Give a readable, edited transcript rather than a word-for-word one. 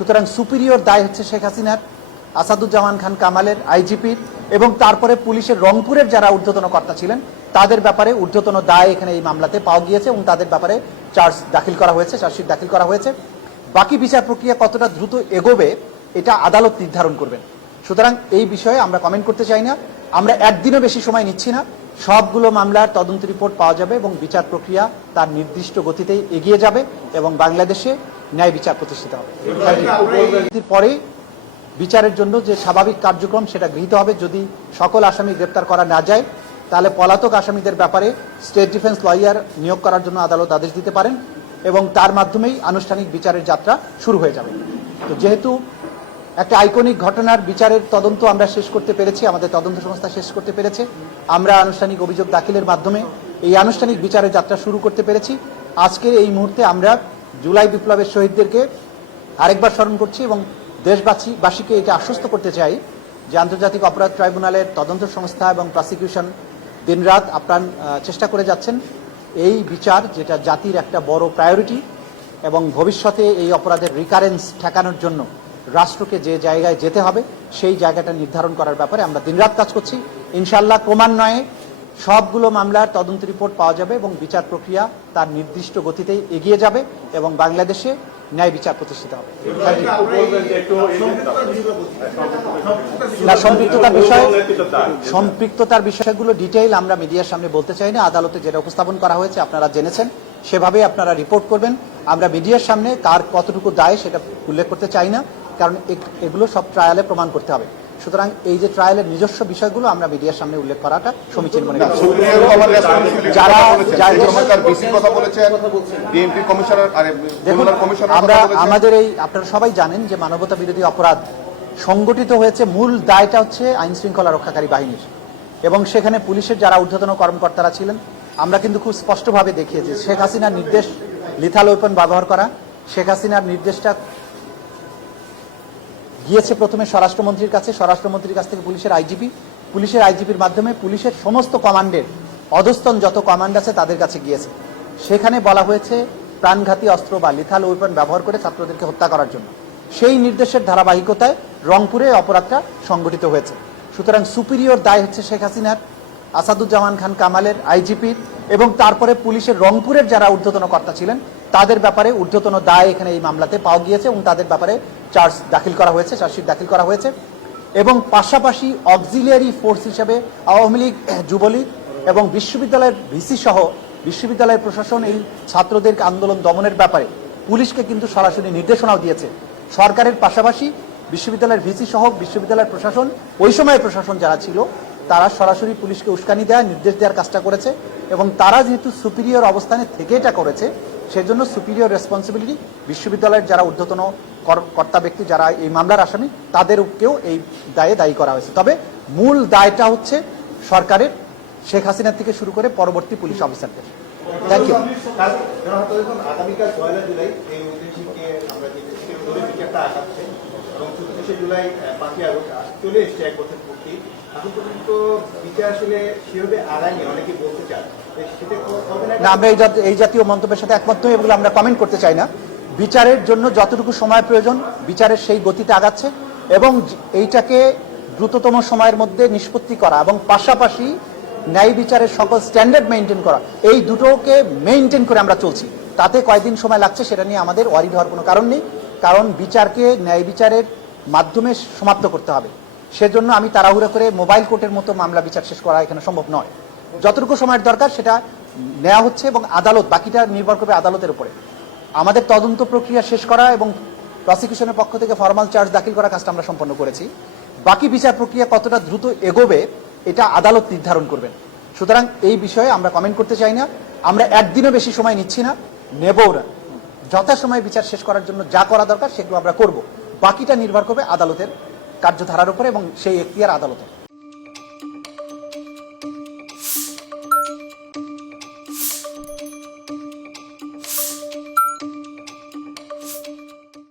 সুতরাং সুপিরিয়র দায় হচ্ছে শেখ হাসিনার, আসাদুজ্জামান খান কামালের, আইজিপির এবং তারপরে পুলিশের রংপুরের যারা ঊর্ধ্বতন কর্তা ছিলেন তাদের ব্যাপারে ঊর্ধ্বতন দায় এখানে এই মামলাতে পাওয়া গিয়েছে এবং তাদের ব্যাপারে চার্জশিট দাখিল করা হয়েছে। বাকি বিচার প্রক্রিয়া কতটা দ্রুত এগোবে এটা আদালত নির্ধারণ করবেন। সুতরাং এই বিষয়ে আমরা কমেন্ট করতে চাই না। আমরা একদিনও বেশি সময় নিচ্ছি না, সবগুলো মামলার তদন্ত রিপোর্ট পাওয়া যাবে এবং বিচার প্রক্রিয়া তার নির্দিষ্ট গতিতেই এগিয়ে যাবে এবং বাংলাদেশে ন্যায় বিচার প্রতিষ্ঠিত হবে। পরে বিচারের জন্য যে স্বাভাবিক কার্যক্রম সেটা গৃহীত হবে। যদি সকল আসামি গ্রেপ্তার করা না যায় তাহলে পলাতক আসামিদের ব্যাপারে স্টেট ডিফেন্স লয়ার নিয়োগ করার জন্য আদালত আদেশ দিতে পারেন এবং তার মাধ্যমেই আনুষ্ঠানিক বিচারের যাত্রা শুরু হয়ে যাবে। তো যেহেতু একটা আইকনিক ঘটনার বিচারের তদন্ত আমরা শেষ করতে পেরেছি, আমাদের তদন্ত সংস্থা শেষ করতে পেরেছে, আমরা আনুষ্ঠানিক অভিযোগ দাখিলের মাধ্যমে এই আনুষ্ঠানিক বিচারের যাত্রা শুরু করতে পেরেছি। আজকের এই মুহূর্তে আমরা জুলাই বিপ্লবের শহীদদেরকে আরেকবার স্মরণ করছি এবং দেশবাসীকে এটা আশ্বস্ত করতে চাই যে আন্তর্জাতিক অপরাধ ট্রাইব্যুনালের তদন্ত সংস্থা এবং প্রসিকিউশন দিনরাত আপ্রাণ চেষ্টা করে যাচ্ছেন এই বিচার, যেটা জাতির একটা বড় প্রায়োরিটি এবং ভবিষ্যতে এই অপরাধের রিকারেন্স ঠেকানোর জন্য রাষ্ট্রকে যে জায়গায় যেতে হবে সেই জায়গাটা নির্ধারণ করার ব্যাপারে আমরা দিনরাত কাজ করছি। ইনশাআল্লাহ ক্রমান্বয়ে সবগুলো মামলার তদন্ত রিপোর্ট পাওয়া যাবে এবং বিচার প্রক্রিয়া তার নির্দিষ্ট গতিতেই এগিয়ে যাবে এবং বাংলাদেশে ন্যায় বিচার প্রতিষ্ঠিত হবে। সম্পৃক্ততার বিষয়গুলো ডিটেইল আমরা মিডিয়ার সামনে বলতে চাই না। আদালতে যেটা উপস্থাপন করা হয়েছে আপনারা জেনেছেন, সেভাবে আপনারা রিপোর্ট করবেন। আমরা মিডিয়ার সামনে কার কতটুকু দায় সেটা উল্লেখ করতে চাই না, কারণ এগুলো সব ট্রায়ালে প্রমাণ করতে হবে। সুতরাং এই যে ট্রায়ালের নিজস্ব বিষয়গুলো আমরা মিডিয়ার সামনে উল্লেখ করাটা সমীচীন মনে করি। আমরা আমাদের এই আপনারা সবাই জানেন যে মানবতা বিরোধী অপরাধ সংগঠিত হয়েছে, মূল দায়টা হচ্ছে আইন শৃঙ্খলা রক্ষাকারী বাহিনীর এবং সেখানে পুলিশের যারা ঊর্ধ্বতন কর্মকর্তারা ছিলেন। আমরা কিন্তু খুব স্পষ্টভাবে দেখিয়েছি শেখ হাসিনার নির্দেশ লিথাল ওয়েপন ব্যবহার করা, শেখ হাসিনার নির্দেশটা গিয়েছে প্রথমে স্বরাষ্ট্রমন্ত্রীর কাছে, স্বরাষ্ট্রমন্ত্রীর কাছ থেকে পুলিশের আইজিপির মাধ্যমে পুলিশের সমস্ত কমান্ডের অধস্তন যত কমান্ড আছে তাদের কাছে গিয়েছে। সেখানে বলা হয়েছে প্রাণঘাতী অস্ত্র বা লিথাল ওয়েপন ব্যবহার করে ছাত্রদেরকে হত্যা করার জন্য। সেই নির্দেশের ধারাবাহিকতায় রংপুরে অপরাধটা সংগঠিত হয়েছে। সুতরাং সুপিরিয়র দায় হচ্ছে শেখ হাসিনার, আসাদুজ্জামান খান কামালের, আইজিপির এবং তারপরে পুলিশের রংপুরের যারা ঊর্ধ্বতন কর্তা ছিলেন তাদের ব্যাপারে ঊর্ধ্বতন দায় এখানে এই মামলাতে পাওয়া গিয়েছে এবং তাদের ব্যাপারে চার্জশিট দাখিল করা হয়েছে এবং পাশাপাশি অক্সিলিয়ারি ফোর্স হিসেবে আওয়ামী লীগ, যুবলীগ এবং বিশ্ববিদ্যালয়ের ভিসি সহ বিশ্ববিদ্যালয়ের প্রশাসন এই ছাত্রদের আন্দোলন দমনের ব্যাপারে পুলিশকে কিন্তু সরাসরি নির্দেশনাও দিয়েছে। সরকারের পাশাপাশি বিশ্ববিদ্যালয়ের ভিসি সহ বিশ্ববিদ্যালয়ের প্রশাসন, ওই সময়ের প্রশাসন যারা ছিল তারা সরাসরি পুলিশকে উস্কানি দেওয়া, নির্দেশ দেওয়ার কাজটা করেছে এবং তারা যেহেতু সুপিরিয়র অবস্থানে থেকে এটা করেছে সেজন্য সুপিরিয়র রেসপন্সিবিলিটি বিশ্ববিদ্যালয়ের যারা ঊর্ধ্বতন কর্তা ব্যক্তি যারা এই মামলার আসামি তাদেরকেও এই দায়ে দায়ী করা হয়েছে। তবে মূল দায়টা হচ্ছে সরকারের, শেখ হাসিনা থেকে শুরু করে পরবর্তী পুলিশ অফিসারদের। Thank you. আমরা এই জাতীয় মন্তব্যের সাথে একমত নই, এগুলো আমরা কমেন্ট করতে চাই না। বিচারের জন্য যতটুকু সময় প্রয়োজন বিচারের সেই গতিতে আগাচ্ছে এবং এইটাকে দ্রুততম সময়ের মধ্যে নিষ্পত্তি করা এবং পাশাপাশি ন্যায় বিচারের সকল স্ট্যান্ডার্ড মেনটেন করা, এই দুটোকে মেনটেন করে আমরা চলছি। তাতে কয়দিন সময় লাগছে সেটা নিয়ে আমাদের ওয়ারিড হওয়ার কোনো কারণ নেই, কারণ বিচারকে ন্যায় বিচারের মাধ্যমে সমাপ্ত করতে হবে। সেজন্য আমি তাড়াহুড়ো করে মোবাইল কোর্টের মতো মামলা বিচার শেষ করা এখানে সম্ভব নয়। যতটুকু সময়ের দরকার সেটা নেওয়া হচ্ছে এবং আদালত বাকিটা নির্ভর করবে আদালতের উপরে। আমাদের তদন্ত প্রক্রিয়া শেষ করা এবং প্রসিকিউশনের পক্ষ থেকে ফরমাল চার্জ দাখিল করা কাজটা আমরা সম্পন্ন করেছি। বাকি বিচার প্রক্রিয়া কতটা দ্রুত এগোবে এটা আদালত নির্ধারণ করবেন। সুতরাং এই বিষয়ে আমরা কমেন্ট করতে চাই না। আমরা একদিনও বেশি সময় নিচ্ছি না, নেবও না। যথাসময়ে বিচার শেষ করার জন্য যা করা দরকার সেগুলো আমরা করব। বাকিটা নির্ভর করবে আদালতের কার্যধারার উপরে এবং সেই এখতিয়ার আদালতের।